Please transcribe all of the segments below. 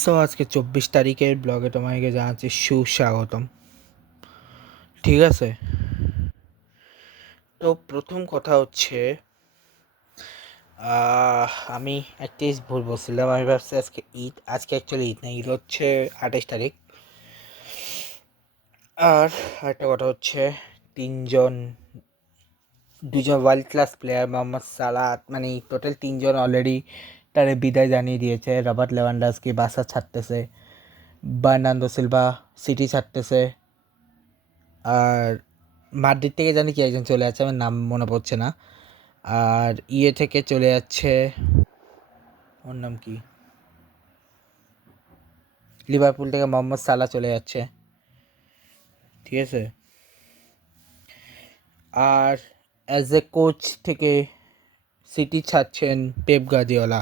So আজকে 24 তারিখের ব্লগে তোমাকে জানাচ্ছি সুস্বাগতম। ঠিক আছে, তো প্রথম কথা হচ্ছে আমি একটা জিনিস ভুল বলছিলাম। আমি ভাবছি আজকে ঈদ, আজকে অ্যাকচুয়ালি ঈদ না, ঈদ হচ্ছে 28 তারিখ। আর একটা কথা হচ্ছে তিনজন দুজন ওয়ার্ল্ড ক্লাস প্লেয়ার মোহাম্মদ সালাহ, মানে টোটাল তিনজন অলরেডি তার বিদায় জানিয়ে দিয়েছে। রবার্ট লেভানডস্কি বাসা ছাড়তেছে, বার্নার্ডো সিলভা সিটি ছাড়তেছে, আর মাদ্রিদ থেকে জানি কি একজন চলে যাচ্ছে, আমার নাম মনে পড়ছে না। আর থেকে চলে যাচ্ছে, ওর নাম কি, লিভারপুল থেকে মোহাম্মদ সালাহ চলে যাচ্ছে। ঠিক আছে, আর অ্যাজ এ কোচ থেকে সিটি ছাড়ছেন পেপ গার্দিওলা।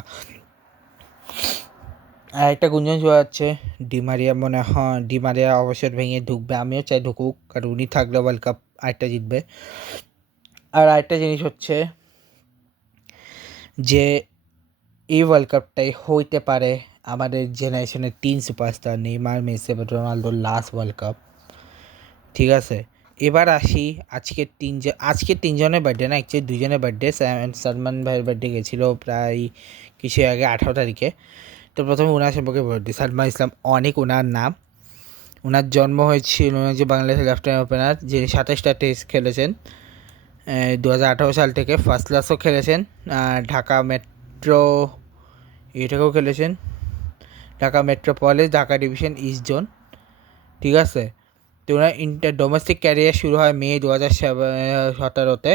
আর একটা গুঞ্জন শোনা যাচ্ছে ডিমারিয়া, মনে হয় ডিমারিয়া অবসর ভেঙে ঢুকবে। আমিও চাই ঢুকুক, কারণ উনি থাকলে ওয়ার্ল্ড কাপ আরেকটা জিতবে। আর আরেকটা জিনিস হচ্ছে যে এই ওয়ার্ল্ড কাপটাই হইতে পারে আমাদের জেনারেশনের তিন সুপারস্টার নেইমার, মেসি এবং রোনালদোর লাস্ট ওয়ার্ল্ড কাপ। ঠিক আছে, এবার আসি আজকে তিনজনের বার্থডে না, অ্যাকচুয়ালি দুজনের বার্থডে। সালমান ভাইয়ের বার্থডে গেছিলো প্রায় কিছু আগে 18 তারিখে। তো প্রথমে ওনার সম্পর্কে বলতে, সালমান ইসলাম অনেক ওনার নাম। ওনার জন্ম হয়েছিল, ওনার যে বাংলাদেশের লেফট হ্যান্ড ওপেনার, যিনি 27টা টেস্ট খেলেছেন 2018 সাল থেকে। ফার্স্ট ক্লাসও খেলেছেন, ঢাকা মেট্রো এটাকেও খেলেছেন, Dhaka metropolis, Dhaka division, east zone. ঠিক আছে, তো ওনার ডোমেস্টিক ক্যারিয়ার শুরু হয় মে 2017-তে,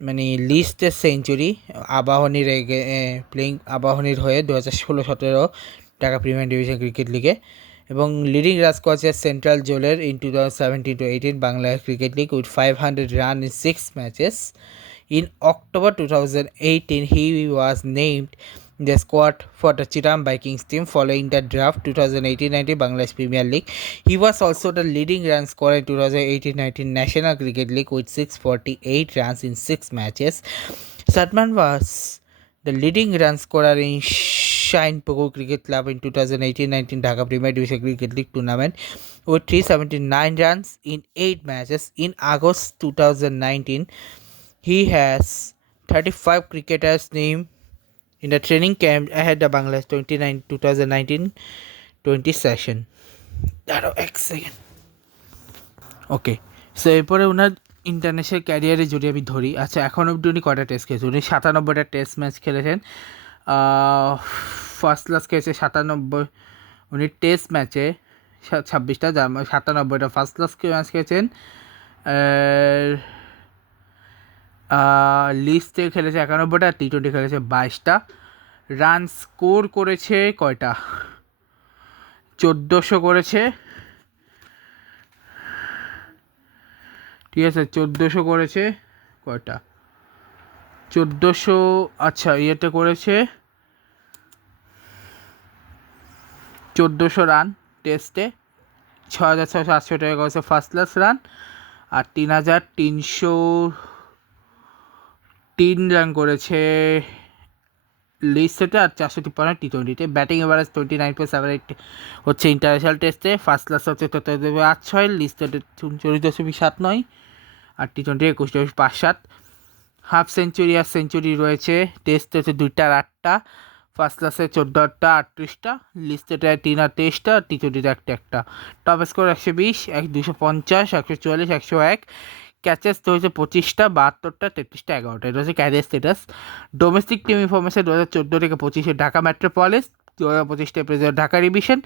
মানে লিস্টের সেঞ্চুরি আবাহনীর আবাহনীর হয়ে 2016-17 ঢাকা প্রিমিয়ার ডিভিশন ক্রিকেট লিগে, এবং লিডিং রান করেছে সেন্ট্রাল জোলের in 2017-18 Bangla cricket league with 500 run in 6 matches. In October 2018, he was named the squad for the Chittagong Vikings team following the draft 2018-19 Bangladesh Premier League. He was also the leading run scorer in 2018-19 National Cricket League with 648 runs in 6 matches. Satman was the leading run scorer in Shine Pukur Cricket Club in 2018-19 Dhaka Premier Division Cricket League tournament with 379 runs in 8 matches. In August 2019, he has 35 cricketers named in the training camp ahead of Bangladesh 2019-20 session. দাঁড়াও এক second. ওকে, so এরপরে ওনার international ক্যারিয়ারে যদি আমি ধরি, আচ্ছা এখন অবধি উনি কটা টেস্ট খেলেছেন? উনি 97টা টেস্ট ম্যাচ খেলেছেন। ফার্স্ট ক্লাস খেলেছে 97, উনি টেস্ট ম্যাচে 26টা, 97টা ফার্স্ট ক্লাস ম্যাচ খেলেছেন। লিস্টে খেলেছে 91টা, টি-20 খেলেছে 22টা। রান স্কোর করেছে কয়টা? 1400 করেছে। ঠিক আছে, 1400 করেছে কয়টা? 1400, আচ্ছা ইয়েতে করেছে 1400 রান টেস্টে, 6668 করেছে ফার্স্ট ক্লাস রান, আর 3303 রান করেছে লিস্টেতে, আর 453 টি-20তে। ব্যাটিং এভারেজ 29.78 হচ্ছে ইন্টারন্যাশনাল টেস্টে। ফার্স্ট ক্লাস হচ্ছে 73.86, লিস্টেতে 39.79, আর টি-20 21.57। হাফ সেঞ্চুরি আর সেঞ্চুরি রয়েছে। টেস্ট হচ্ছে 2টা আর 8টা, ফার্স্ট ক্লাসে 14টা 38টা, লিস্টেতে 3 আর 23টা, টি-20তে একটা। Top score 120, 250, 144, 101। ক্যাচেস তো হয়েছে 25টা, 72টা, 33টা, 11টা। এটা হচ্ছে career status. Domestic team information 2014 থেকে 25-এ Dhaka Metropolis, 2025 April Dhaka division,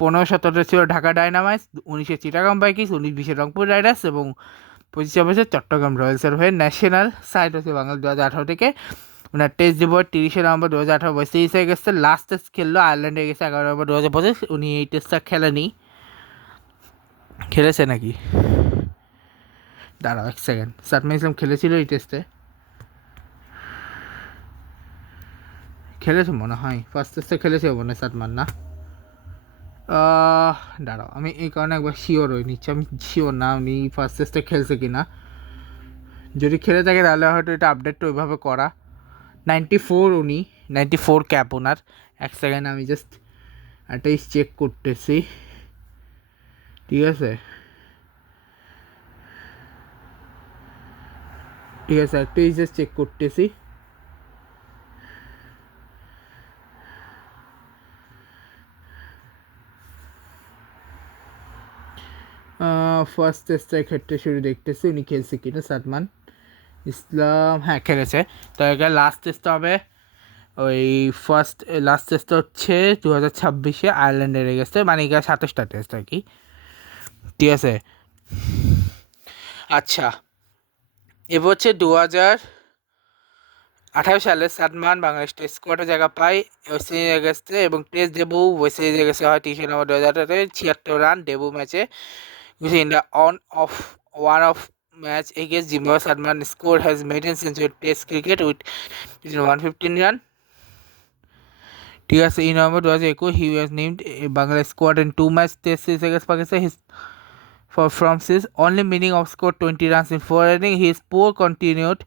15-17 ছিল ঢাকা ডায়নামাইটস, 19-এ চিটাগাং ভাইকিংস, 19-20-এ রংপুর রাইডার্স, এবং 25-26 চট্টগ্রাম রয়্যালসের হয়ে ন্যাশনাল সাইড হচ্ছে বাংলা 2018 থেকে। ওনার টেস্ট ডিবোর্ড 30 নভেম্বর 2018 ওয়েস্ট ইন্ডিজে গেছে। লাস্ট টেস্ট খেললো আয়ারল্যান্ডে গেছে 11 নভেম্বর 2025। উনি এই টেস্টটা খেলেনি, খেলেছে নাকি? দাঁড়াও এক সেকেন্ড, সাদমান ইসলাম খেলেছিল এই টেস্টে? খেলেছে মনে হয়, ফার্স্ট টেস্টে খেলেছে মনে হয় সাদমান, না? দাঁড়াও, আমি এই কারণে একবার শিওর হয়ে নিচ্ছি, আমি শিওর না উনি ফার্স্ট টেস্টে খেলছে কি না। যদি খেলে থাকে তাহলে হয়তো এটা আপডেটটা ওইভাবে করা। 94 উনি 94 ক্যাপ ওনার। এক সেকেন্ড আমি জাস্ট 28 চেক করতেছি, ঠিক আছে, 28 চেক করতেছি। ফার্স্ট টেস্টের ক্ষেত্রে শুরু দেখতেছি উনি খেলছে কিনা। সাদমান ইসলাম হ্যাঁ খেলেছে। তো এখানে লাস্ট টেস্টটা হবে ওই লাস্ট টেস্টটা হচ্ছে 2026 আয়ারল্যান্ডে গেছে, মানে এখানে 27টা টেস্ট আর কি, ঠিক আছে। আচ্ছা, এবার হচ্ছে 2018 সালে সাদমান বাংলাদেশ টেস্ট স্কোয়াডে জায়গা পায় ওয়েস্ট ইন্ডিজের কাছে, এবং টেস্ট ডেবু ওয়েস্ট ইন্ডিজের কাছে হয় 30 নভেম্বর 2018, 76 রান ডেবু ম্যাচে। In the on of one of match against Zimbabwe, Sadman score has maiden century Test cricket with 115 run. ঠিক আছে, in November 2021 he was named a Bangladesh squad in 2 match Test series against Pakistan. From his only meaning of scored 20 runs in 4 innings. His poor continued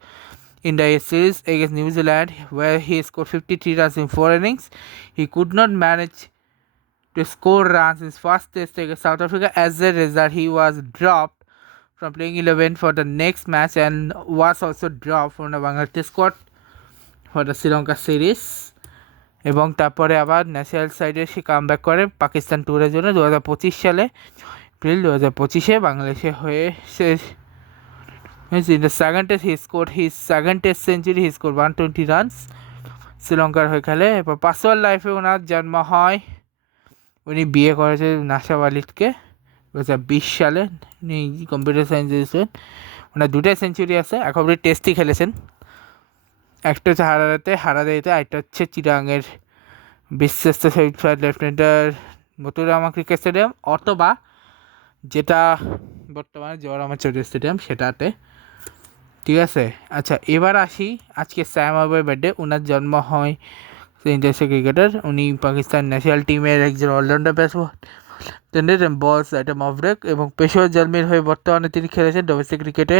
in the series against New Zealand, where he scored 53 runs in 4 innings. He could not manage to score runs in his first test against South Africa. As a result, he was dropped from playing 11 for the next match and was also dropped from the Bangladesh squad for the Sri Lanka series. এবং তারপরে আবার national সাইডে সে comeback করে পাকিস্তান ট্যুরের জন্য 2025 সালে April 2025 বাংলাদেশে হয়ে সে in the second test he scored his second test century. He scored 120 runs শ্রীলঙ্কার হয়ে খেলে। এরপর পার্সোনাল লাইফে ওনার জন্ম হয়, উনি বিয়ে করেছে নাসা ওয়ালিদকে 2020 সালে। উনি কম্পিউটার সায়েন্স দিয়েছেন। ওনার 2টা সেঞ্চুরি আছে, এখন অব্দি টেস্টই খেলেছেন। একটা হচ্ছে হারাদাইতে, আরেকটা হচ্ছে চিরাঙের বিশ্বস্ত লেফটেন্যান্টার মতুরামা ক্রিকেট স্টেডিয়াম, অথবা যেটা বর্তমানে জওয়ারামা চৌধুরী স্টেডিয়াম সেটাতে, ঠিক আছে। আচ্ছা, এবার আসি আজকে সায়েম আইয়ুবের বার্থডে। ওনার জন্ম হয় ইন্টারন্যাশনাল ক্রিকেটার, উনি পাকিস্তান ন্যাশনাল টিমের একজন অলরাউন্ডার ব্যাটসম্যান, বলস আইটেম অফ ব্রেক, এবং পেশোয়ার জালমির হয়ে বর্তমানে তিনি খেলেছেন ডোমেস্টিক ক্রিকেটে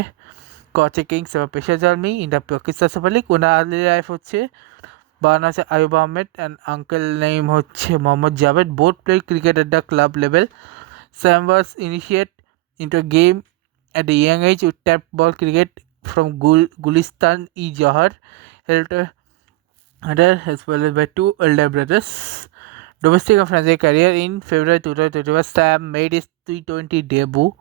কচে কিংস এবং Peshawar Zalmi in the Pakistan Super League. ওনার আর্লি লাইফ হচ্ছে বার্ন আছে Ayub Ahmed and uncle name হচ্ছে Mohammad Javed. Both play cricket at the club level. Sam was initiated into a game at a young age with tap ball cricket from Gulistan e Johar, elder as well as by 2 elder brothers. Domestic and franchise career in February 2021, Sam made his T20 debut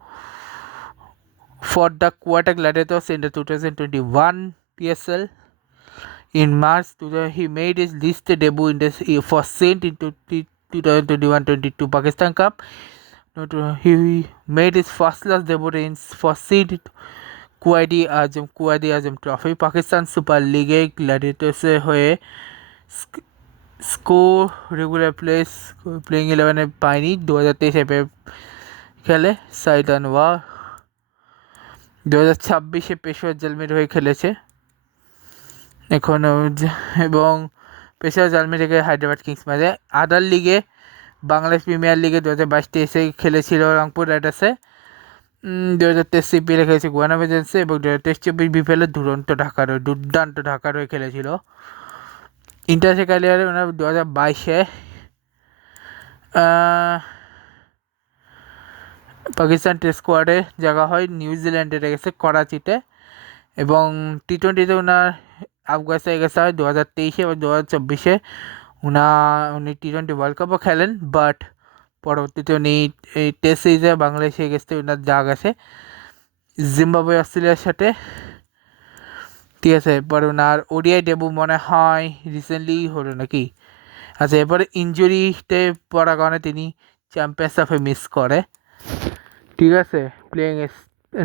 for the Quetta Gladiators in the 2021 PSL. In March 2000, he made his list debut in this for Saint in 2021-22 Pakistan Cup. He made his first class debut in for Saint Quaidi Azam Trophy, Pakistan Super League Gladiators হয়ে score regular playing 11 পায়নি। 2023 খেলে সাইদান ওয়া। 2026 পেশোয়ার জালমির হয়ে খেলেছে এখন, এবং পেশোয়ার জালমি থেকে Hyderabad Kings ম্যাচে। আদার লিগে বাংলাদেশ প্রিমিয়ার লিগে 2022-23 খেলেছিল রংপুর রাইডার্সে। 2023 সিপিএলে খেলেছে গুয়ানা এজেন্সি, এবং 2023-24 বিপিএলে দুর্দান্ত ঢাকার হয়ে খেলেছিল। ইন্টারন্যাশনাল ক্যারিয়ারে ওনার 2022-এ পাকিস্তান টেস্ট স্কোয়াডে জায়গা হয়, নিউজিল্যান্ডে গেছে করাচিতে, এবং টি20তে ওনার আফগানিস্তানে গেছে হয় 2023 এবং 2024 উনি টি20 ওয়ার্ল্ড কাপও খেলেন, বাট পরবর্তীতে উনি এই টেস্ট সিরিজে বাংলাদেশে গেছে ওনার জায়গা গেছে জিম্বাবুয়ে অস্ট্রেলিয়ার সাথে, ঠিক আছে। এরপরে ওনার ওডিআই ডেবু মনে হয় রিসেন্টলি হলো নাকি। আচ্ছা, এরপরে ইঞ্জুরিতে পড়ার কারণে তিনি চ্যাম্পিয়ন্স ট্রফি মিস করে, ঠিক আছে। Playing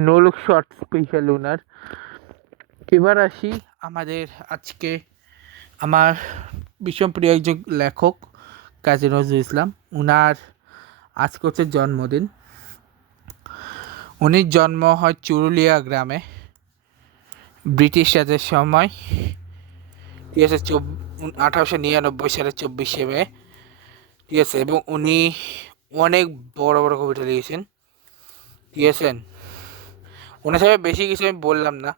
no look shot special ওনার। এবার আসি আমাদের আজকে আমার ভীষণ প্রিয় একজন লেখক কাজী নজরুল ইসলাম। ওনার আজকে হচ্ছে জন্মদিন। উনি জন্ম হয় চুরুলিয়া গ্রামে ব্রিটিশ রাজের সময়, ঠিক আছে, 1899 সালে 24 মে, ঠিক আছে। এবং উনি অনেক বড় বড় কবিতা লিখেছেন, ঠিক আছে। ওনার সাথে বেশি কিছু আমি বললাম না,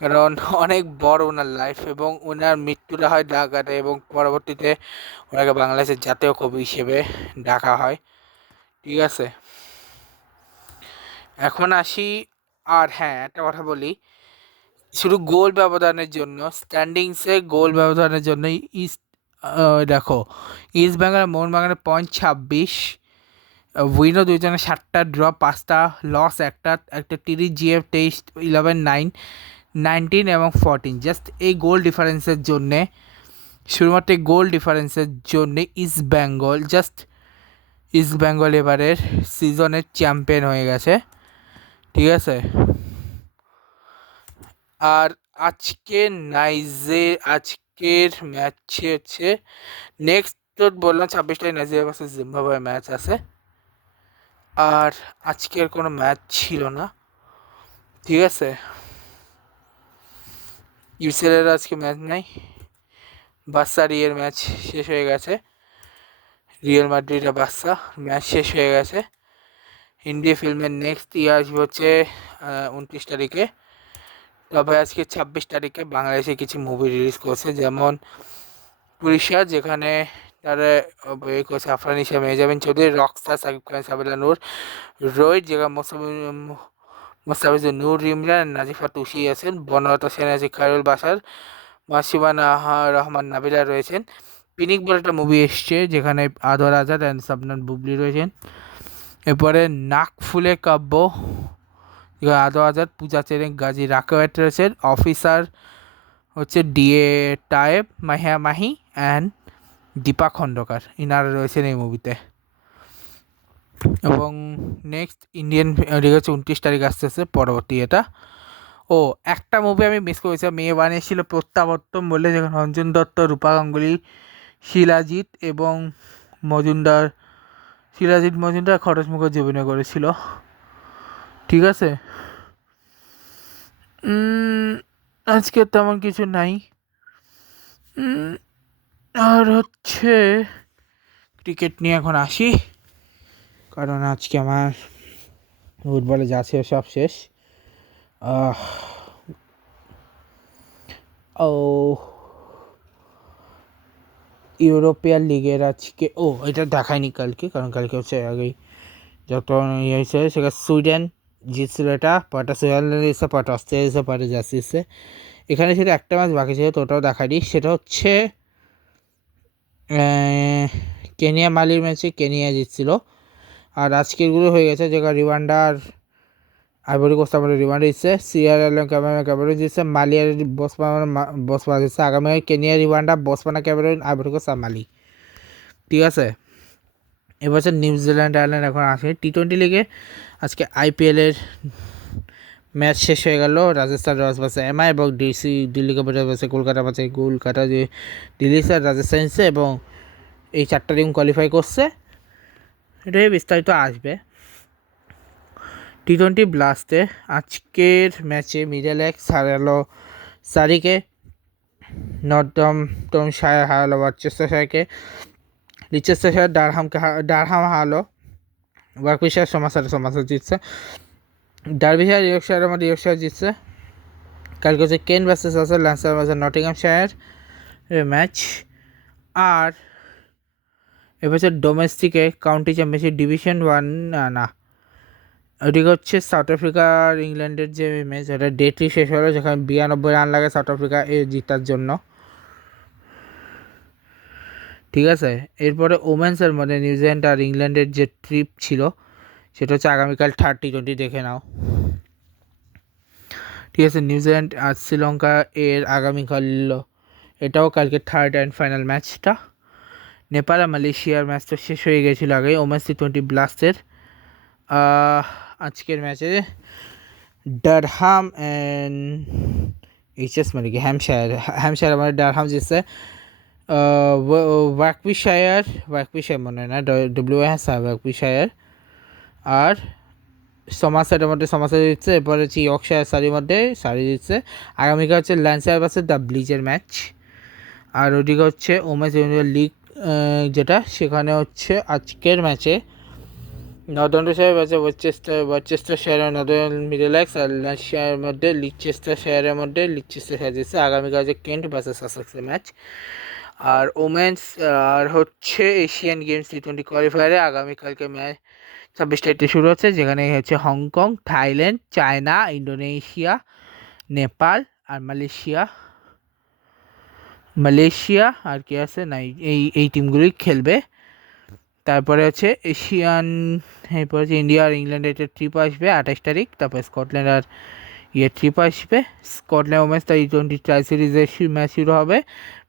কারণ অনেক বড় ওনার লাইফ, এবং ওনার মৃত্যুটা হয় ঢাকাতে, এবং পরবর্তীতে ওনাকে বাংলাদেশের জাতীয় কবি হিসেবে ডাকা হয়। ঠিক আছে, এখন আসি। আর হ্যাঁ, একটা কথা বলি, শুধু গোল ব্যবধানের জন্য, স্ট্যান্ডিংসে গোল ব্যবধানের জন্য ইস্ট, দেখো, ইস্ট বেঙ্গল মোহনবাগানের পয়েন্ট 26, উইনও দুইজনের 7টা, ড্র 5টা, লস একটা, একটা তিরিশ, জিএফ 23, 11, 9, 19 এবং 14। জাস্ট এই গোল ডিফারেন্সের জন্যে, শুধুমাত্র এই গোল ডিফারেন্সের জন্যে ইস্ট বেঙ্গল এবারের সিজনের চ্যাম্পিয়ন হয়ে গেছে। ঠিক আছে, আর আজকের ম্যাচে হচ্ছে নেক্সট, তো বললাম 26টায় নাইজেরিয়া ভার্সেস জিম্বাবুয়ে ম্যাচ আছে, আর আজকের কোনো ম্যাচ ছিল না। ঠিক আছে, ইউসিএলের আজকে ম্যাচ নাই, বার্সা রিয়েল ম্যাচ শেষ হয়ে গেছে, রিয়েল মাদ্রিদ আর বার্সা ম্যাচ শেষ হয়ে গেছে। ইন্ডিয়া ফিল্মের নেক্সট ইয়ার আসবে হচ্ছে 29 তারিখে। তবে আজকে 26 তারিখে বাংলাদেশে কিছু মুভি রিলিজ করছে, যেমন পুলিশা, যেখানে তারা বই করছে আফরান ইসা, মেহজাবিন চৌধুরী, রকস্টার, সাকিব খান, সাবিলা নূর, রোহিত, যেখানে মোস্তাফিজুর নূর, ইমরান, নাজিফা তুষি আছেন, বনলতা সেন আছে, খায়রুল বাসার, মাসিমা রহমান, নাবিলা রয়েছেন। পিনিক বলে একটা মুভি এসছে, যেখানে আদর আজাদ অ্যান্ড সাবনান বুবলি রয়েছেন। এরপরে নাক ফুলে কাব্য, আদর আজাদ, পূজা চেরেং, গাজী রাকাওয়েট রয়েছেন। অফিসার হচ্ছে ডিএ টায়েব, মাহিয়া মাহি অ্যান্ড দীপা খণ্ডকার, ইনারা রয়েছেন এই মুভিতে। এবং নেক্সট ইন্ডিয়ান লিগ হচ্ছে 29 তারিখ আসতেছে পরবর্তী এটা। ও, একটা মুভি আমি মিস করেছি, মে ওয়ানে ছিল প্রত্যাবর্তন বলে, যেখানে অঞ্জন দত্ত, রূপা গাঙ্গুলি, শিলাজিৎ এবং মজুমদার খরচ মুখার্জি অভিনয় করেছিল। ঠিক আছে, আজকে তেমন কিছু নাই। আর হচ্ছে ক্রিকেট নিয়ে এখন আসি, কারণ আজকে আমার ফুটবলে যা ছিল সব শেষ। ও, ইউরোপিয়ান লিগের আজকে, এটা দেখায়নি কালকে, কারণ কালকে হচ্ছে আগেই যত ইয়ে হয়েছে, সেখানে সুইডেন জিতছিল, এটা পাটা সুইজারল্যান্ড এসে, পাটা অস্ট্রেলিয়া এসে, পাটা জার্সি এসে। এখানে সেটা একটা ম্যাচ বাকি ছিল, তো ওটাও দেখায়নি। সেটা হচ্ছে কেনিয়া মালির ম্যাচে কেনিয়া জিতছিল। আর আজকেরগুলো হয়ে গেছে, যেখানে রিওয়ান্ডার আইভরি কোস্ট রিওয়ান্ডা জিতছে, সিয়েরা লিওন ক্যামেরুন জিতছে, মালি আর বসপানা জিতছে। আগামী কেনিয়া, রিওয়ান্ডা, বসপানা, ক্যামেরুন, আইভরি কোস্ট আর মালি। ঠিক আছে, এবছর নিউজিল্যান্ড, আয়ারল্যান্ড এখন আসে। টি20 লিগে আজকে আইপিএলের ম্যাচ শেষ হয়ে গেল। রাজস্থান রয়্যালস ভার্সেস এমআই, এবং Delhi capital versus Kolkata versus Kolkata, যে দিল্লি স্যার রাজস্থান এসে, এবং এই 4টা টিম কোয়ালিফাই করছে। এটাই বিস্তারিত আসবে। টি20 ব্লাস্টে আজকের ম্যাচে মিডল এক্স হারালো সারিকে, নর্থম্পটনশায়ার হারালো ওয়ারচেস্টারশায়ারকে, লিচেস্টারশায়ার ডারহাম হারালো ওয়ার্কশায়ার, সমারসেট জিতছে। ডার্বিশায়ার ইয়র্কশায়ারের মধ্যে ইয়র্কশায়ার জিতছে। কালকে হচ্ছে কেন ভার্সেস আছে, ল্যান্সার ভার্সেস নটিংহ্যামশায়ার ম্যাচ। আর এবছর ডোমেস্টিকে কাউন্টি চ্যাম্পিয়নশিপ ডিভিশন 1 না, ওদিকে হচ্ছে সাউথ আফ্রিকা আর ইংল্যান্ডের যে ম্যাচ, ওটা ডেটলি শেষ হলো, যেখানে 92 রান লাগে সাউথ আফ্রিকা জিতার জন্য। ঠিক আছে, এরপরে ওমেন্সের মধ্যে নিউজিল্যান্ড আর ইংল্যান্ডের যে ট্রিপ ছিল, সেটা হচ্ছে আগামীকাল টি20 দেখে নাও। ঠিক আছে, নিউজিল্যান্ড আর শ্রীলঙ্কা এর আগামীকাল, এটাও কালকে থার্ড অ্যান্ড ফাইনাল ম্যাচটা। নেপাল আর মালয়েশিয়ার ম্যাচটা শেষ হয়ে গেছিলো আগে। ওমেন্স টি20 ব্লাস্টের আজকের ম্যাচে ডারহাম অ্যান্ড মানে কি হ্যামশায়ার মানে ডারহাম জিতছে। ওয়ার্কশায়ার মনে হয় না, ওয়ার্কশায়ার আর সমারসেটের মধ্যে সমারসেট জিতছে। এরপরে হচ্ছে ইয়র্কশায়ার সারির মধ্যে সারি জিতছে। আগামীকাল হচ্ছে ল্যান্সায়ার ভার্সেস দ্য ব্লিজের ম্যাচ। আর ওদিকে হচ্ছে ওমেন্স লিগ যেটা, সেখানে হচ্ছে আজকের ম্যাচে নর্দাম্পটনশায়ার আছে ওয়েস্টেস্টারশায়ার নর্দার্ন মিডলসেক্স, আর ল্যাঙ্কাশায়ারের মধ্যে লিচেস্টারশায়ারের মধ্যে লিচেস্টারশায়ার জিতছে। আগামীকাল আছে কেন্ট ভার্সেস সাসেক্সের ম্যাচ। আর ওমেন্স আর হচ্ছে এশিয়ান গেমস টি20 কোয়ালিফায়ারে আগামীকালকে ম্যাচ 26টা শুরু হচ্ছে, যেখানে হচ্ছে Hong Kong, Thailand, China, Indonesia, Nepal আর মালয়েশিয়া আর কি আছে না, এই টিমগুলোই খেলবে। তারপরে হচ্ছে এশিয়ান, এরপর হচ্ছে ইন্ডিয়া আর ইংল্যান্ডের একটা ট্রিপ আসবে 28 তারিখ। তারপরে স্কটল্যান্ড আর ট্রিপ আসবে। স্কটল্যান্ড ওমেন্স টি20 ট্রাই সিরিজের ম্যাচ শুরু হবে।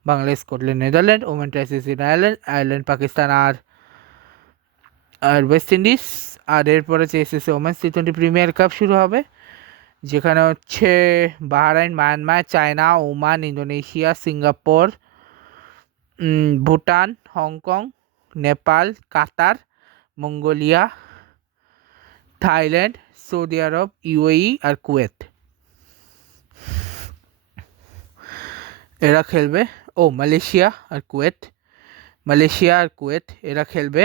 Bangladesh, Scotland, Netherland, women tri series Ireland, Pakistan আর ওয়েস্ট ইন্ডিজ। আর এরপরে হচ্ছে এসএসসি ওমেন্স টি20 প্রিমিয়ার কাপ শুরু হবে, যেখানে হচ্ছে Bahrain, Myanmar, China, Oman, Indonesia, Singapore, Bhutan, Hong Kong, Nepal, Qatar, Mongolia, Thailand, Saudi Arab, UAE আর কুয়েত এরা খেলবে। মালয়েশিয়া আর কুয়েত এরা খেলবে।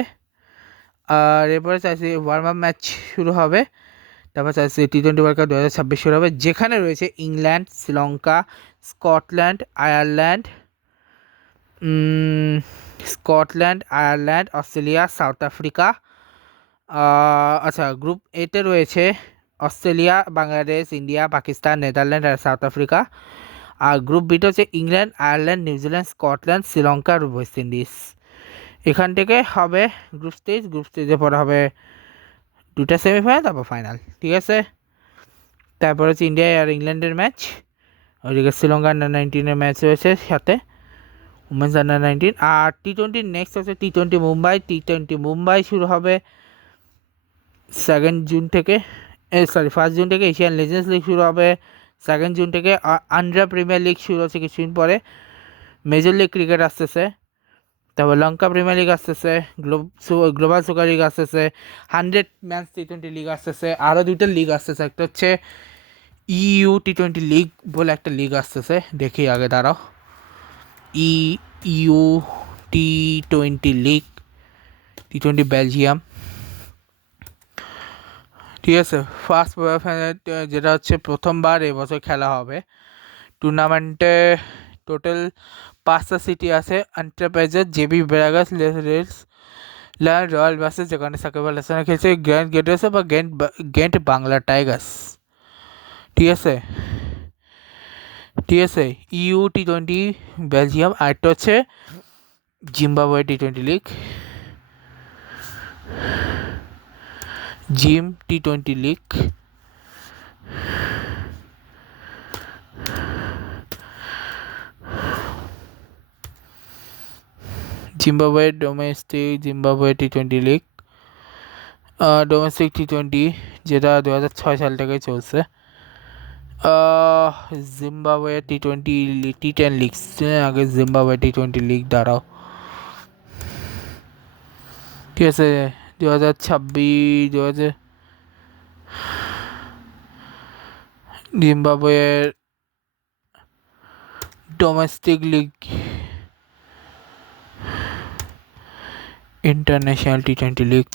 আর এরপরে চাইছি ওয়ার্ম আপ ম্যাচ শুরু হবে। তারপর চাইছি টি20 ওয়ার্ল্ড কাপ 2026 শুরু হবে, যেখানে রয়েছে England, Sri Lanka, Scotland, Ireland, Australia, South Africa. আচ্ছা, গ্রুপ এতে রয়েছে Australia, Bangladesh, India, Pakistan, Netherland আর সাউথ আফ্রিকা। আর গ্রুপ বিটা হচ্ছে England, Ireland, New Zealand, Scotland, Sri Lanka আর ওয়েস্ট ইন্ডিজ। এখান থেকে হবে গ্রুপ স্টেজে পরে হবে 2টা সেমিফাইনাল, তারপর ফাইনাল, ঠিক আছে। তারপর হচ্ছে ইন্ডিয়া আর ইংল্যান্ডের ম্যাচ, ওইদিকে শ্রীলঙ্কা আন্ডার-19 ম্যাচ রয়েছে সাথে, উমেন্স আন্ডার-19। আর টি20 নেক্সট হচ্ছে টি20 মুম্বাই শুরু হবে 1 জুন থেকে। এশিয়ান লেজেন্ডস লিগ শুরু হবে 2 জুন থেকে। আন্ড্রা প্রিমিয়ার লিগ শুরু হচ্ছে কিছুদিন পরে। মেজর লিগ ক্রিকেট আসতেছে, তারপর লঙ্কা প্রিমিয়ার লিগ আসতেছে, গ্লোবাল সুপার লিগ আসতেছে, 100 ম্যাচ টি20 লিগ আসতেছে, আরও 2টা লিগ আসতেছে। একটা হচ্ছে ইউ টি20 লিগ বলে একটা লিগ আসতেছে, দেখি আগে দাঁড়াও। ইউ টি20 লিগ, টি20 বেলজিয়াম, ঠিক আছে। ফার্স্ট যেটা হচ্ছে প্রথমবার এবছর খেলা হবে। টুর্নামেন্টে টোটাল 5টা সিটি আছে, এন্টারপ্রাইজেস, জেবি ব্রাগাস, রয়্যাল ভার্সেস, যেখানে সাকিব আল হাসান খেলছে, গ্র্যান্ড গেটার্স বা গেন্ট বাংলা টাইগার্স, ঠিক আছে। ইউ টি20 বেলজিয়াম। আরেকটা হচ্ছে জিম্বাবুয়ে টি20 লিগ, জিম টি20 লিগ। জিম্বাবুয়ে টি20 লিগ, ডোমেস্টিক টি20, যেটা 2006 সাল থেকে চলছে। জিম্বাবুয়ে টি10 লিগ, আগে জিম্বাবুয়ে টি20 লিগ দাঁড়াও, ঠিক আছে। 2026 জিম্বাবুয়ের ডোমেস্টিক লিগ, ইন্টারন্যাশনাল টি20 লিগ,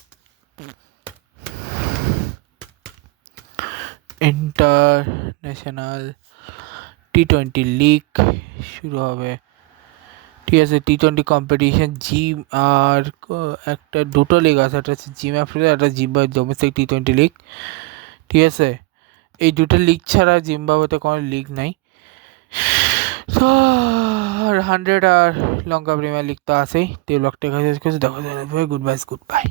ইন্টারন্যাশনাল টি20 লিগ শুরু হবে, ঠিক আছে। টি20 কম্পিটিশন জিম, আর একটা 2টো লিগ আছে, একটা হচ্ছে জিম আফ্রিকা, একটা জিম্বাবুয়ে ডোমেস্টিক টি20 লিগ, ঠিক আছে। এই 2টো লিগ ছাড়া জিম্বাবুয়েতে কোনো লিগ নাই। আর 100 আর লঙ্কা প্রিমিয়ার লিগ তো আছেই। তো ব্লগটা দেখা যাচ্ছে, দেখা যাবে। Good bye.